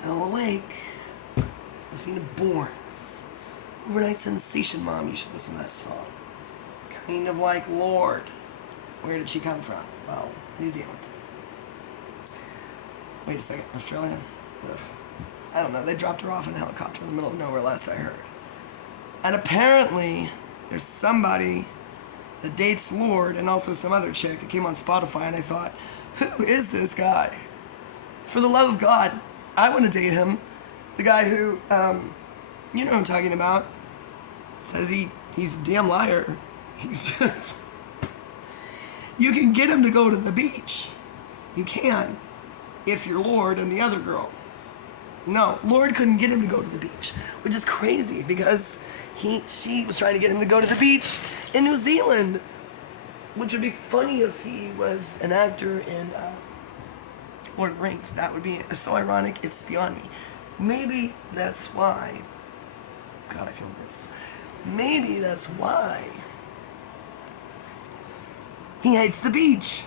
Still awake. Listening to Borns. Overnight Sensation, Mom. You should listen to that song. Kind of like Lord. Where did she come from? Well, New Zealand. Wait a second. Australia? Ugh. I don't know. They dropped her off in a helicopter in the middle of nowhere, last I heard. And apparently, there's somebody that dates Lord and also some other chick. It came on Spotify, and I thought, who is this guy? For the love of God, I want to date him. The guy who, you know who I'm talking about, says he's a damn liar. You can get him to go to the beach. You can, if you're Lord and the other girl. No, Lord couldn't get him to go to the beach, which is crazy because she was trying to get him to go to the beach in New Zealand, which would be funny if he was an actor in Lord of the Rings. That would be so ironic, it's beyond me. Maybe that's why. God, I feel this. Maybe that's why he hates the beach.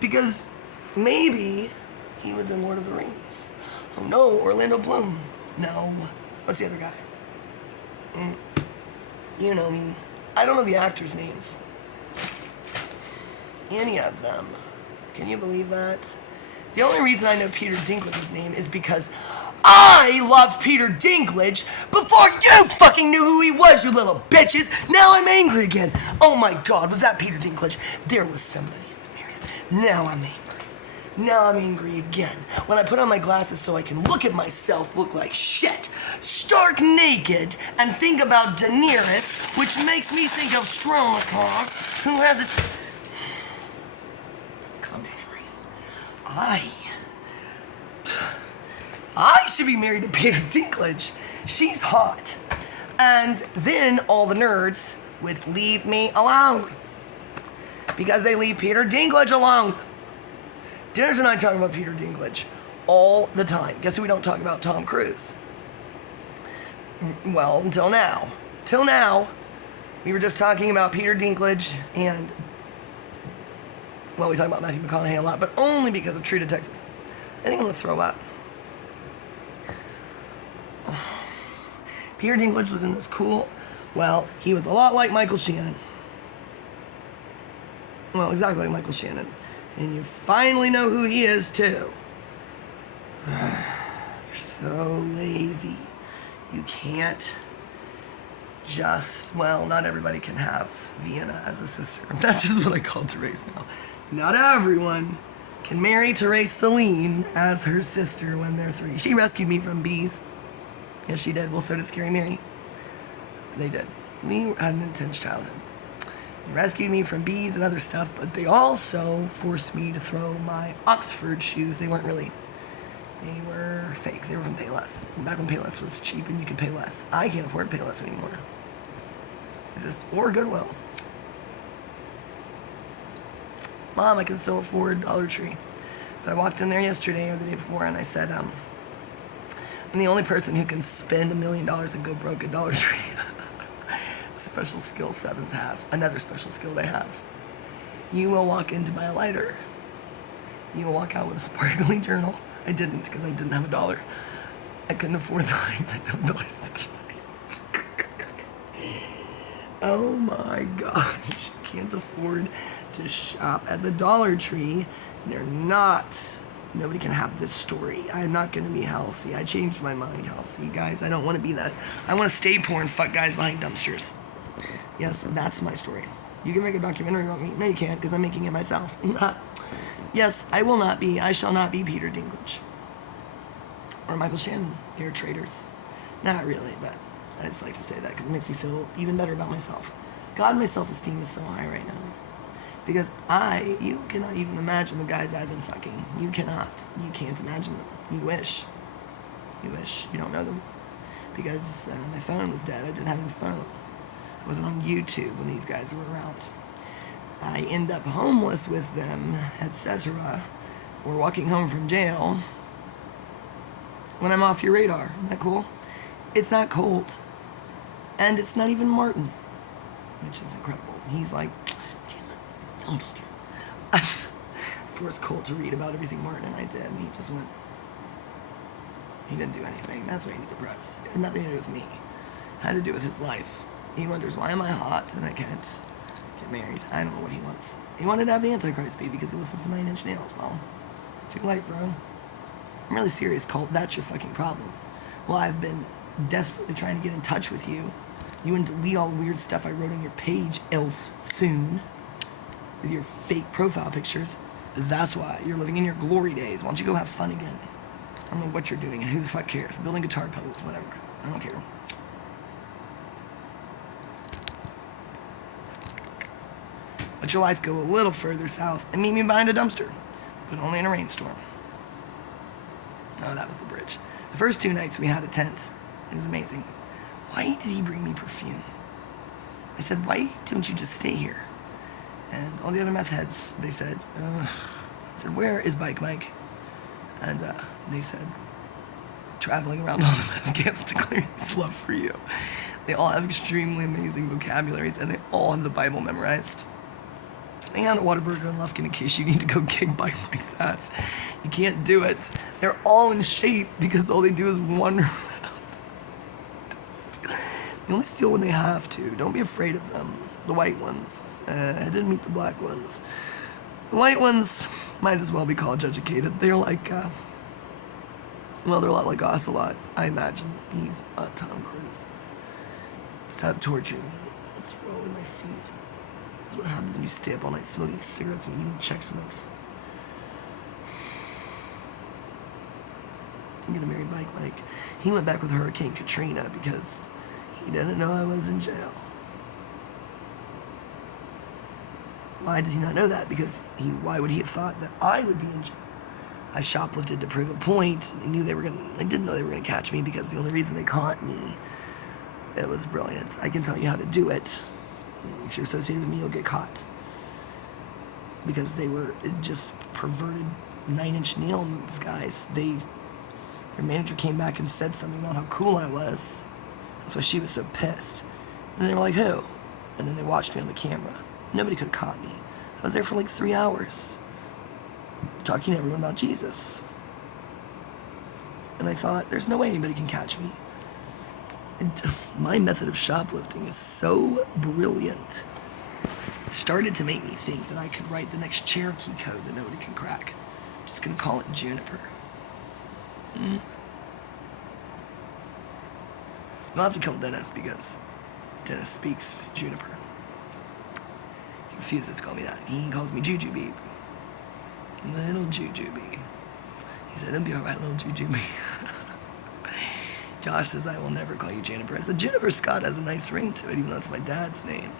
Because maybe he was in Lord of the Rings. Oh no, Orlando Bloom. No. What's the other guy? You know me. I don't know the actors' names. Any of them. Can you believe that? The only reason I know Peter Dinklage's name is because I loved Peter Dinklage before you fucking knew who he was, you little bitches. Now I'm angry again. Oh my God, was that Peter Dinklage? There was somebody in the mirror. Now I'm angry. Now I'm angry again. When I put on my glasses so I can look at myself look like shit, stark naked, and think about Daenerys, which makes me think of Strelnikov, who has a... Calm down, Henry. I should be married to Peter Dinklage. She's hot. And then all the nerds would leave me alone. Because they leave Peter Dinklage alone. Dennis and I talk about Peter Dinklage all the time. Guess who we don't talk about? Tom Cruise. Well, until now. Till now, we were just talking about Peter Dinklage and, well, we talk about Matthew McConaughey a lot, but only because of True Detective. I think I'm going to throw up. Peter Dinklage was in this cool, well, he was a lot like Michael Shannon. Well, exactly like Michael Shannon. And you finally know who he is, too. You're so lazy. You can't just, well, not everybody can have Vienna as a sister. That's just what I call Therese now. Not everyone can marry Therese Celine as her sister when they're 3. She rescued me from bees. Yes, she did. Well, so did Scary Mary. They did. We had an intense childhood. They rescued me from bees and other stuff, but they also forced me to throw my Oxford shoes. They weren't really. They were fake. They were from Payless. Back when Payless was cheap and you could pay less. I can't afford Payless anymore. Or Goodwill. Mom, I can still afford Dollar Tree. But I walked in there yesterday or the day before and I said, I'm the only person who can spend $1 million and go broke at Dollar Tree. Special skill 7s have. Another special skill they have. You will walk in to buy a lighter. You will walk out with a sparkly journal. I didn't because I didn't have $1. I couldn't afford the lights. I don't have $1. Oh my gosh. Can't afford to shop at the Dollar Tree. They're not. Nobody can have this story. I'm not going to be healthy. I changed my mind, healthy. Guys, I don't want to be that. I want to stay poor and fuck guys behind dumpsters. Yes, that's my story. You can make a documentary about me. No, you can't, because I'm making it myself. Yes, I will not be. I shall not be Peter Dinklage. Or Michael Shannon. They're traitors. Not really, but I just like to say that because it makes me feel even better about myself. God, my self-esteem is so high right now. Because you cannot even imagine the guys I've been fucking. You cannot. You can't imagine them. You wish. You wish. You don't know them. Because my phone was dead. I didn't have a phone. I wasn't on YouTube when these guys were around. I end up homeless with them, etc. Or walking home from jail when I'm off your radar. Isn't that cool? It's not Colt. And it's not even Martin. Which is incredible. He's like, damn it, dumpster. I forced Colt to read about everything Martin and I did, and he just went, He didn't do anything. That's why he's depressed. It had nothing to do with me. It had to do with his life. He wonders, why am I hot and I can't get married? I don't know what he wants. He wanted to have the Antichrist be because he listens to 9 Inch Nails. Well, too late, bro. I'm really serious, Colt. That's your fucking problem. Well, I've been desperately trying to get in touch with you. You wouldn't delete all the weird stuff I wrote on your page else soon with your fake profile pictures. That's why you're living in your glory days. Why don't you go have fun again? I don't know what you're doing and who the fuck cares. Building guitar pedals, whatever. I don't care. Let your life go a little further south and meet me behind a dumpster, but only in a rainstorm. Oh, that was the bridge. The first 2 nights we had a tent. It was amazing. Why did he bring me perfume? I said, why don't you just stay here? And all the other meth heads, they said, I said, where is Bike Mike? And they said, traveling around all the meth camps declaring his love for you. They all have extremely amazing vocabularies, and they all have the Bible memorized. Hang out at Whataburger in Lufkin in case you need to go kick Bike Mike's ass. You can't do it. They're all in shape because all they do is wander around. They only steal when they have to. Don't be afraid of them. The white ones. I didn't meet the black ones. The white ones might as well be college educated. They're like, well, they're a lot like Ocelot, I imagine. He's Tom Cruise. Stop torturing me. What's wrong with my feet? That's what happens when you stay up all night smoking cigarettes and eating Chex Mix. I'm gonna marry Mike. He went back with Hurricane Katrina because he didn't know I was in jail. Why did he not know that? Because why would he have thought that I would be in jail? I shoplifted to prove a point. I didn't know they were gonna catch me because the only reason they caught me, it was brilliant. I can tell you how to do it. If you're associated with me, you'll get caught. Because they were just perverted 9 Inch Nails guys. Their manager came back and said something about how cool I was. That's why she was so pissed. And they were like, who? And then they watched me on the camera. Nobody could have caught me. I was there for like 3 hours, talking to everyone about Jesus. And I thought, there's no way anybody can catch me. And my method of shoplifting is so brilliant. It started to make me think that I could write the next Cherokee code that nobody can crack. Just gonna call it Juniper. You'll have to kill Dennis because Dennis speaks Juniper. He refuses to call me that. He calls me Jujubee. Little Jujubee. He said, it'll be alright, little Jujubee. Josh says, I will never call you Juniper. I said, Juniper Scott has a nice ring to it, even though it's my dad's name.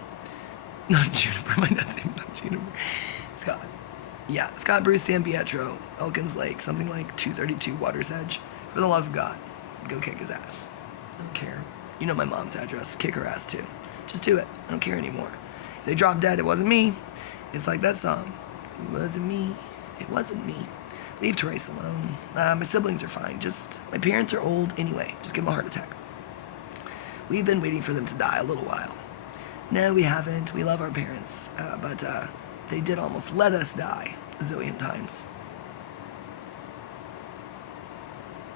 Not Juniper, my dad's name is not Juniper. Scott. Yeah, Scott Bruce San Pietro, Elkins Lake, something like 232 Water's Edge. For the love of God, go kick his ass. I don't care. You know my mom's address. Kick her ass too. Just do it. I don't care anymore. If they drop dead, it wasn't me. It's like that song. It wasn't me. It wasn't me. Leave Therese alone. My siblings are fine. Just, my parents are old anyway. Just give them a heart attack. We've been waiting for them to die a little while. No, we haven't. We love our parents. But they did almost let us die a zillion times.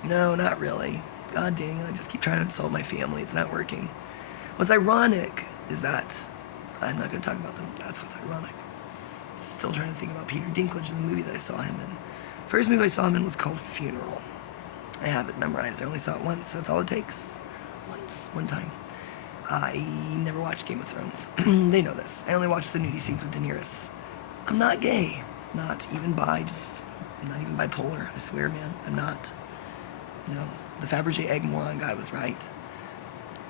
No, not really. God dang it, I just keep trying to insult my family. It's not working. What's ironic is that I'm not going to talk about them. That's what's ironic. Still trying to think about Peter Dinklage in the movie that I saw him in. First movie I saw him in was called Funeral. I have it memorized. I only saw it once. That's all it takes. Once. One time. I never watched Game of Thrones. They know this. I only watched the nudie scenes with Daenerys. I'm not gay. Not even bi. I'm not even bipolar. I swear, man. I'm not. No. The Fabergé egg moron guy was right.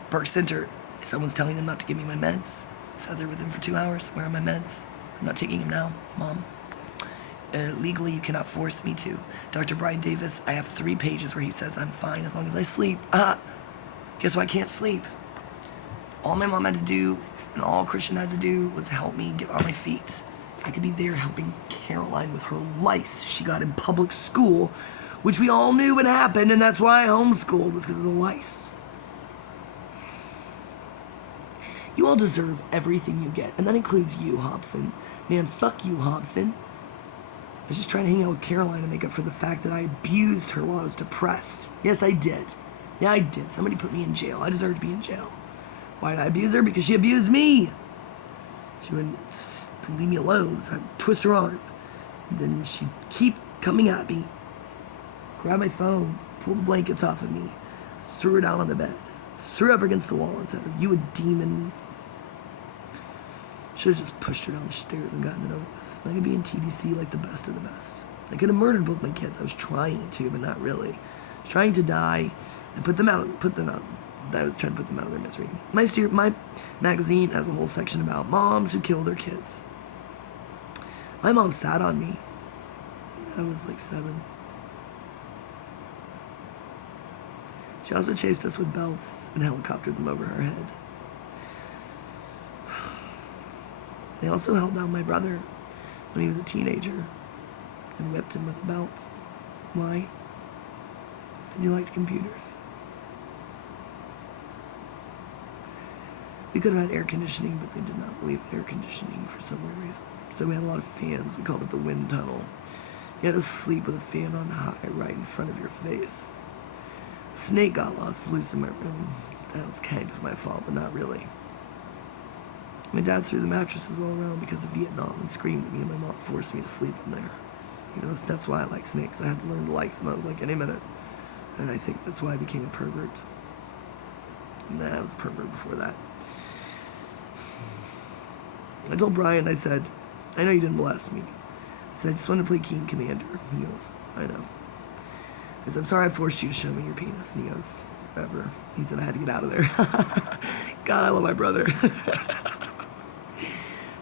Burke Center. Someone's telling them not to give me my meds. Sat there with him for 2 hours. Where are my meds? I'm not taking them now, Mom. Legally, you cannot force me to. Dr. Brian Davis, I have 3 pages where he says I'm fine as long as I sleep. Guess what? I can't sleep. All my mom had to do, and all Christian had to do, was help me get on my feet. I could be there helping Caroline with her lice she got in public school, which we all knew would happen, and that's why I homeschooled, was because of the lice. You all deserve everything you get, and that includes you, Hobson. Man, fuck you, Hobson. was just trying to hang out with Caroline and make up for the fact that I abused her while I was depressed. Yes, I did. Yeah, I did. Somebody put me in jail. I deserve to be in jail. Why did I abuse her? Because she abused me. She wouldn't leave me alone, so I'd twist her arm. And then she'd keep coming at me, grab my phone, pull the blankets off of me, threw her down on the bed, threw her up against the wall and said, "Are you a demon?" Should have just pushed her down the stairs and gotten it over with. I could be in TDC like the best of the best. I could have murdered both my kids. I was trying to, but not really. I was trying to die and put them out. I was trying to put them out of their misery. My magazine has a whole section about moms who kill their kids. My mom sat on me. I was like 7. She also chased us with belts and helicoptered them over her head. They also held down my brother when he was a teenager and whipped him with a belt. Why? Because he liked computers. We could have had air conditioning, but they did not believe in air conditioning for some weird reason. So we had a lot of fans. We called it the wind tunnel. You had to sleep with a fan on high right in front of your face. A snake got lost loose in my room. That was kind of my fault, but not really. My dad threw the mattresses all around because of Vietnam and screamed at me, and my mom forced me to sleep in there. You know, that's why I like snakes. I had to learn to like them. I was like, any minute. And I think that's why I became a pervert. Nah, I was a pervert before that. I told Brian, I said, "I know you didn't molest me." I said, "I just wanted to play King Commander." He goes, "I know." I said, "I'm sorry I forced you to show me your penis." And he goes, "Whatever." He said, "I had to get out of there." God, I love my brother.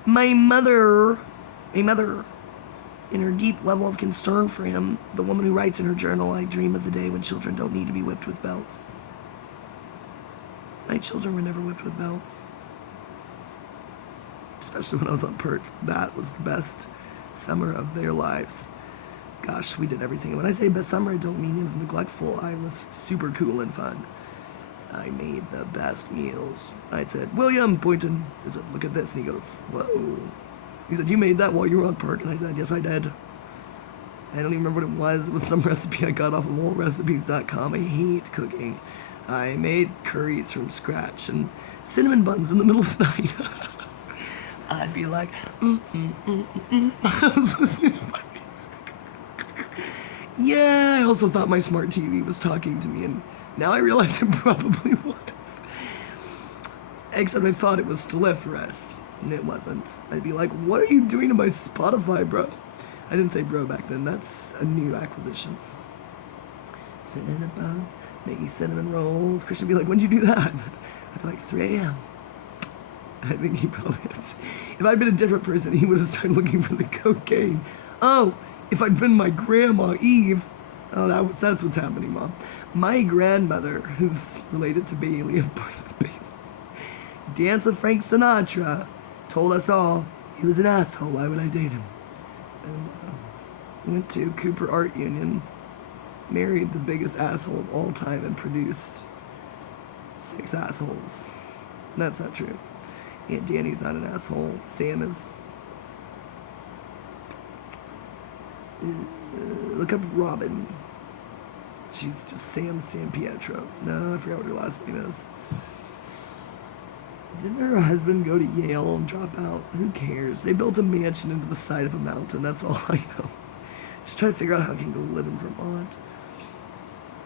My mother, in her deep level of concern for him, the woman who writes in her journal, "I dream of the day when children don't need to be whipped with belts." My children were never whipped with belts. Especially when I was on perk. That was the best summer of their lives. Gosh, we did everything. When I say best summer, I don't mean it was neglectful. I was super cool and fun. I made the best meals. I said, "William," Boynton, I said, "look at this." And he goes, "Whoa." He said, "You made that while you were on perk?" And I said, "Yes, I did." I don't even remember what it was. It was some recipe I got off of oldrecipes.com. I hate cooking. I made curries from scratch and cinnamon buns in the middle of the night. I'd be like, I was listening to my music. Yeah, I also thought my smart TV was talking to me, and now I realize it probably was. Except I thought it was stelliferous, and it wasn't. I'd be like, "What are you doing to my Spotify, bro?" I didn't say bro back then. That's a new acquisition. Cinnamon, making cinnamon rolls. Christian would be like, "When did you do that?" I'd be like, 3 a.m. I think he probably had to. If I'd been a different person, he would have started looking for the cocaine. Oh, if I'd been my grandma, Eve. Oh, that's what's happening, Mom. My grandmother, who's related to Bailey of Barnaby, Dance with Frank Sinatra, told us all he was an asshole. Why would I date him? And went to Cooper Art Union, married the biggest asshole of all time, and produced 6 assholes. That's not true. Aunt Danny's not an asshole. Sam is. Look up Robin. She's just Sam Pietro. No, I forgot what her last name is. Didn't her husband go to Yale and drop out? Who cares? They built a mansion into the side of a mountain. That's all I know. Just trying to figure out how I can go live in Vermont.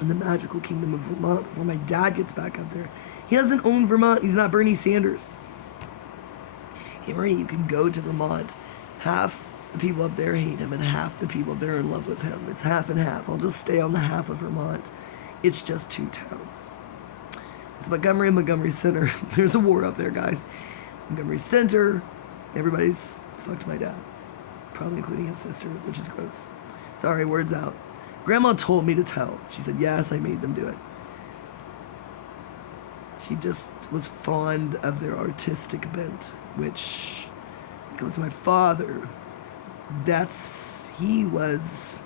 In the magical kingdom of Vermont before my dad gets back up there. He doesn't own Vermont. He's not Bernie Sanders. Hey, Marie, you can go to Vermont. Half the people up there hate him and half the people up there are in love with him. It's half and half. I'll just stay on the half of Vermont. It's just 2 towns. It's Montgomery and Montgomery Center. There's a war up there, guys. Montgomery Center. Everybody's fucked my dad. Probably including his sister, which is gross. Sorry, words out. Grandma told me to tell. She said, yes, I made them do it. She just was fond of their artistic bent, which comes to my father. He was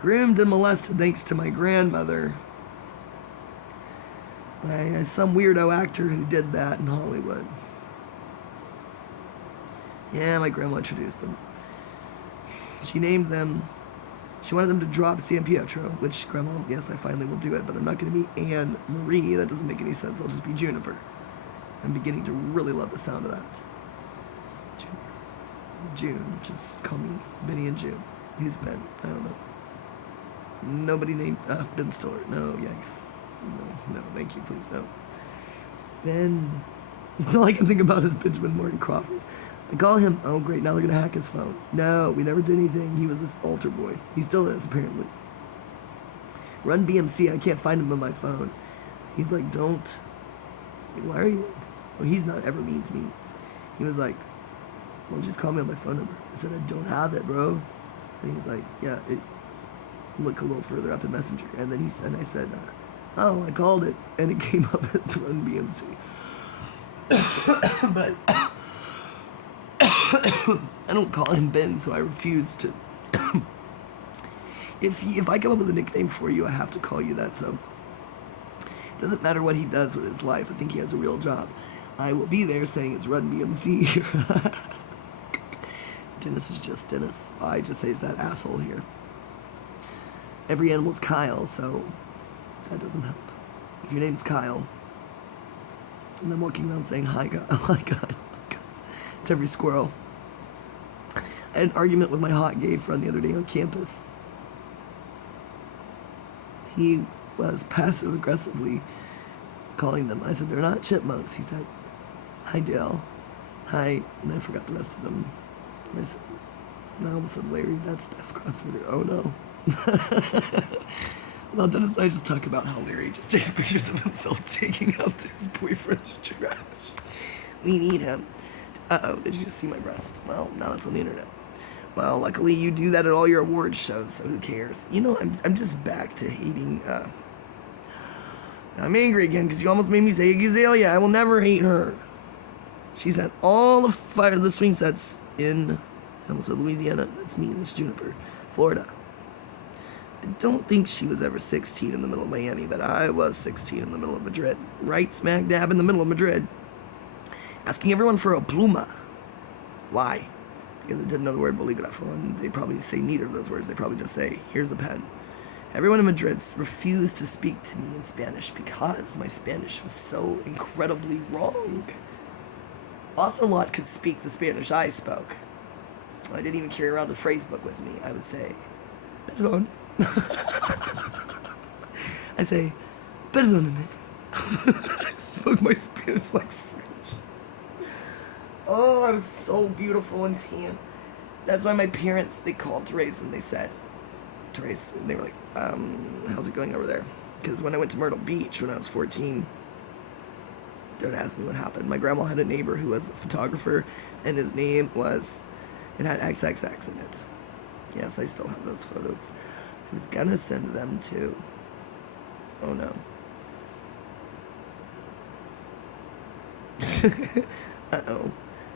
groomed and molested thanks to my grandmother by some weirdo actor who did that in Hollywood. Yeah, my grandma introduced them. She named them. She wanted them to drop San Pietro, which, Grandma, yes, I finally will do it, but I'm not going to be Anne Marie. That doesn't make any sense. I'll just be Juniper. I'm beginning to really love the sound of that. June. Just call me Benny and June. Who's Ben? I don't know. Nobody named Ben Stiller. No, yikes. No, thank you, please, no. Ben. All I can think about is Benjamin Morton Crawford. I call him, oh great, now they're going to hack his phone. No, we never did anything. He was this altar boy. He still is, apparently. Run BMC, I can't find him on my phone. He's like, don't. Like, why are you? Well, he's not ever mean to me. He was like, well, just call me on my phone number. I said, I don't have it, bro. And he's like, yeah, look a little further up in Messenger. And then I said, oh, I called it. And it came up as Run BMC. But I don't call him Ben, so I refuse to. If I come up with a nickname for you, I have to call you that. So it doesn't matter what he does with his life. I think he has a real job. I will be there saying it's Run BMC. Dennis is just Dennis. I just say it's that asshole here. Every animal's Kyle, so that doesn't help. If your name's Kyle, and I'm walking around saying hi, God, hi, God, to every squirrel. I had an argument with my hot gay friend the other day on campus. He was passive-aggressively calling them. I said, they're not chipmunks. He said, hi, Dale. Hi. And I forgot the rest of them. And I said, no, I almost said, Larry, that's Steph CrossFitter. Oh, no. Well, Dennis and I just talk about how Larry just takes pictures of himself taking out his boyfriend's trash. We need him. Uh-oh, did you just see my breast? Well, now that's on the internet. Well, luckily you do that at all your awards shows, so who cares? You know, I'm just back to hating, I'm angry again because you almost made me say Gazalea. I will never hate her. She's at all of the swing sets in, I almost said Louisiana. That's me, that's Juniper. Florida. I don't think she was ever 16 in the middle of Miami, but I was 16 in the middle of Madrid. Right smack dab in the middle of Madrid. Asking everyone for a pluma. Why? Because I didn't know the word bolígrafo, and they probably say neither of those words. They probably just say, here's a pen. Everyone in Madrid refused to speak to me in Spanish because my Spanish was so incredibly wrong. Ocelot could speak the Spanish I spoke. I didn't even carry around a phrase book with me. I would say, perdón. I'd say, perdóname. I spoke my Spanish like French. Oh, I was so beautiful and tan. That's why my parents, they called Therese and they said, Therese, and they were like, how's it going over there? Because when I went to Myrtle Beach when I was 14, don't ask me what happened. My grandma had a neighbor who was a photographer, and his name was, it had XXX in it. Yes, I still have those photos. I was gonna send them to, oh no. Uh-oh.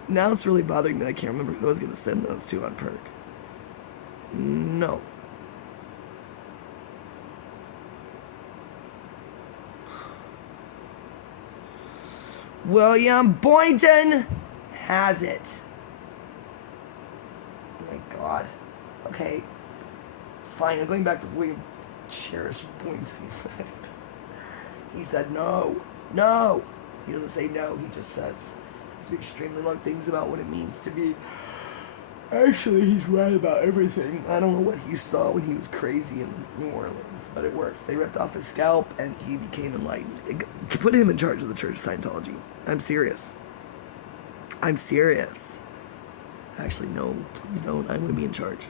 Now it's really bothering me. I can't remember who I was gonna send those to on Perk. No. William Boynton has it. Oh my God. Okay. Fine, I'm going back with William Cherish Boynton. He said no. No. He doesn't say no, he just says some extremely long things about what it means to be. Actually, he's right about everything. I don't know what he saw when he was crazy in New Orleans, but it worked. They ripped off his scalp, and he became enlightened. It put him in charge of the Church of Scientology. I'm serious. I'm serious. Actually, no, please don't. I want to be in charge.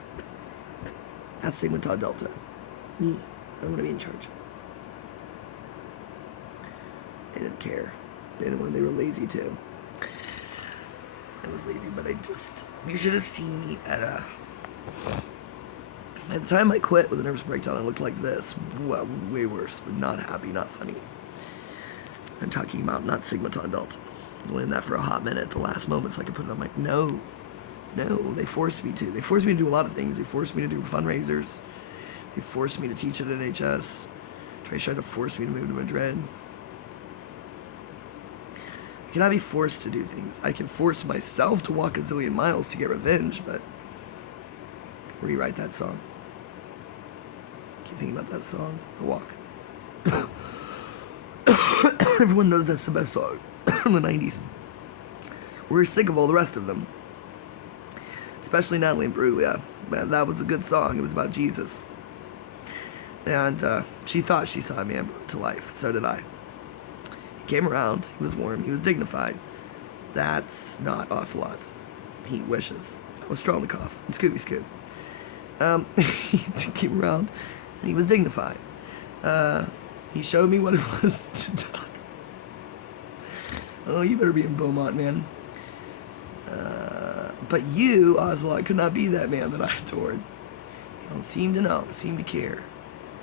Ask Sigma Tau Delta. Me. I want to be in charge. They didn't care. They were lazy too. I was lazy, but you should have seen me at the time I quit with a nervous breakdown, I looked like this. Well, way worse, but not happy, not funny. I'm talking about not Sigma Tau Delta. I was only in that for a hot minute at the last moment so I could put it on my, no, they forced me to. They forced me to do a lot of things. They forced me to do fundraisers. They forced me to teach at NHS. They tried to force me to move to Madrid. I cannot be forced to do things. I can force myself to walk a zillion miles to get revenge, but rewrite that song. Keep thinking about that song, The Walk. Everyone knows that's the best song from the 90s. We're sick of all the rest of them. Especially Natalie Imbruglia. Man, that was a good song. It was about Jesus. And she thought she saw a man brought to life. So did I. He came around. He was warm. He was dignified. That's not Ocelot. He wishes. That was Strelnikov and Scooby Scoob. He came around and he was dignified. He showed me what it was to die. Oh, you better be in Beaumont, man. But you, Ocelot, could not be that man that I adored. You don't seem to know, seem to care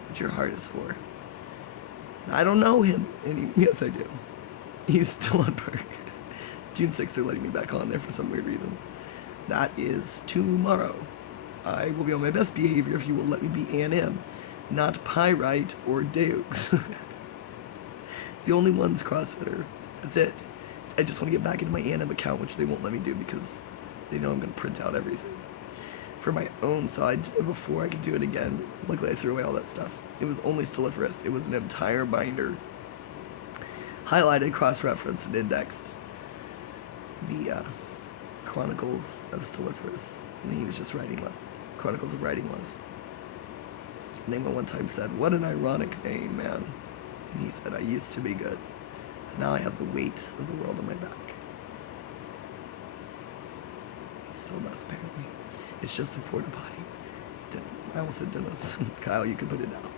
what your heart is for. I don't know him. Yes, I do. He's still on perk. June 6th, they're letting me back on there for some weird reason. That is tomorrow. I will be on my best behavior if you will let me be A&M, not Pyrite or Deux. It's the only one's CrossFitter. That's it. I just want to get back into my A&M account, which they won't let me do because they know I'm going to print out everything for my own side before I could do it again. Luckily, I threw away all that stuff. It was only Stelliferous. It was an entire binder, highlighted, cross-referenced, and indexed. The Chronicles of Stelliferous. And he was just writing love. Chronicles of Writing Love. Nemo one time said, "What an ironic name, man." And he said, "I used to be good. And now I have the weight of the world on my back." He still does, apparently. It's just a porta potty. I almost said Dennis. Kyle, you can put it down.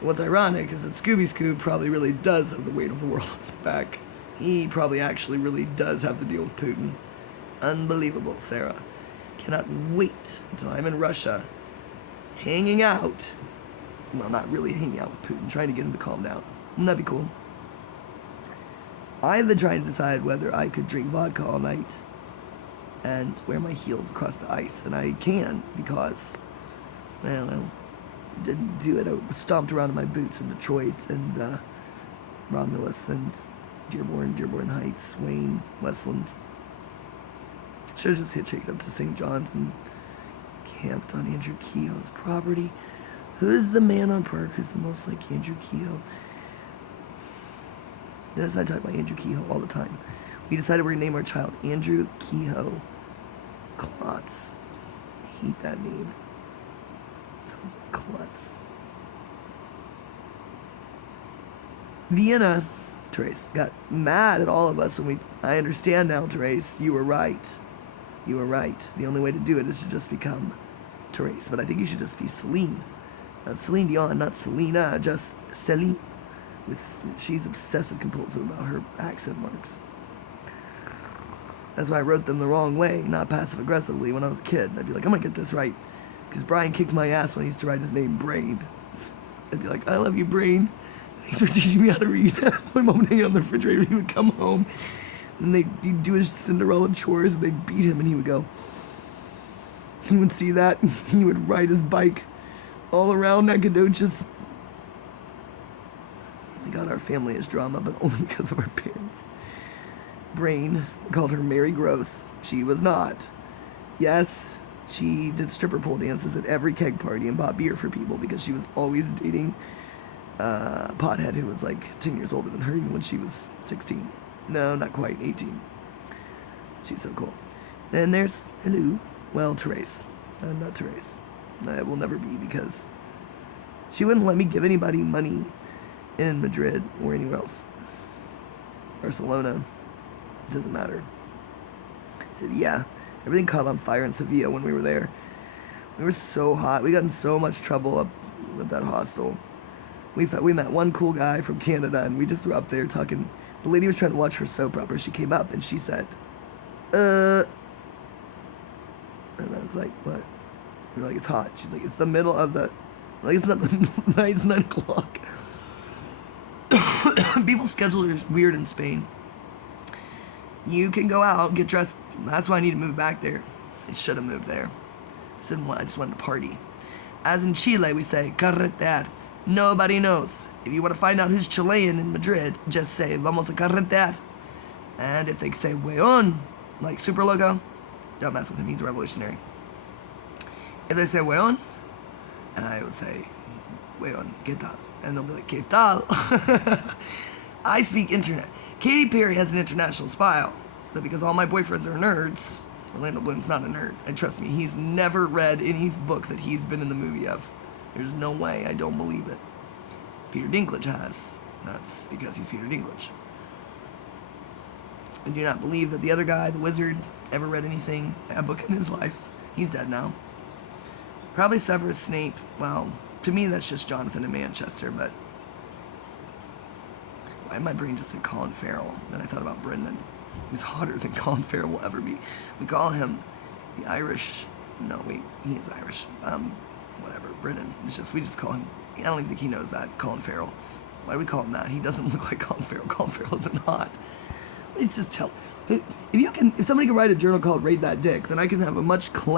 What's ironic is that Scooby Scoob probably really does have the weight of the world on his back. He probably actually really does have to deal with Putin. Unbelievable, Sarah. Cannot wait until I'm in Russia, hanging out. Well, not really hanging out with Putin, trying to get him to calm down. Wouldn't that be cool? I've been trying to decide whether I could drink vodka all night and wear my heels across the ice, and I can because, well, I didn't do it. I stomped around in my boots in Detroit and Romulus and Dearborn Heights, Wayne, Westland. Should have just hitchhiked up to St. John's and camped on Andrew Kehoe's property. Who's the man on park who's the most like Andrew Kehoe? Dennis and I talk about Andrew Kehoe all the time. We decided we're going to name our child Andrew Kehoe Klotz. I hate that name. Sounds like klutz. Vienna, Therese, got mad at all of us when I understand now, Therese, you were right. You were right. The only way to do it is to just become Therese. But I think you should just be Celine. Not Celine Dion, not Selena, just Celine. She's obsessive compulsive about her accent marks. That's why I wrote them the wrong way, not passive aggressively when I was a kid. I'd be like, I'm gonna get this right. Because Brian kicked my ass when he used to write his name Brain. I'd be like, I love you, Brain. Thanks for teaching me how to read. My mom would hang it on the refrigerator. He would come home, and he'd do his Cinderella chores, and they'd beat him, and he would go. He would see that, and he would ride his bike all around Nacogdoches. They got our family as drama, but only because of our parents. Brain called her Mary Gross. She was not. Yes, she did stripper pole dances at every keg party and bought beer for people because she was always dating a pothead who was like 10 years older than her even when she was 16. No, not quite, 18. She's so cool. Then there's, hello, well, Therese. I'm not Therese. I will never be because she wouldn't let me give anybody money in Madrid or anywhere else. Barcelona, doesn't matter. I said, yeah, everything caught on fire in Sevilla when we were there. We were so hot. We got in so much trouble up at that hostel. We met one cool guy from Canada, and we just were up there talking. The lady was trying to watch her soap opera. She came up, and she said, and I was like, what? We were like, it's hot. She's like, it's the middle of the, like, it's not the middle of the night, it's 9 o'clock. People's schedule is weird in Spain. You can go out, get dressed. That's why I need to move back there. I should have moved there. I just wanted to party. As in Chile, we say, carretear. Nobody knows. If you want to find out who's Chilean in Madrid, just say, vamos a carretear. And if they say, weón, like Super Loco, don't mess with him. He's a revolutionary. If they say weón, and I would say, weón, ¿qué tal? And they'll be like, ¿qué tal? I speak internet. Katy Perry has an international style, but because all my boyfriends are nerds, Orlando Bloom's not a nerd. And trust me, he's never read any book that he's been in the movie of. There's no way, I don't believe it. Peter Dinklage has. That's because he's Peter Dinklage. I do not believe that the other guy, the wizard, ever read anything, a book in his life. He's dead now. Probably Severus Snape. Well, to me that's just Jonathan in Manchester, but why did my brain just say Colin Farrell? Then I thought about Brendan. He's hotter than Colin Farrell will ever be. We call him the Irish. No, wait, he is Irish. Whatever, Brendan. We just call him. I don't even think he knows that. Colin Farrell. Why do we call him that? He doesn't look like Colin Farrell. Colin Farrell isn't hot. Let's just tell. If somebody can write a journal called "Rate That Dick," then I can have a much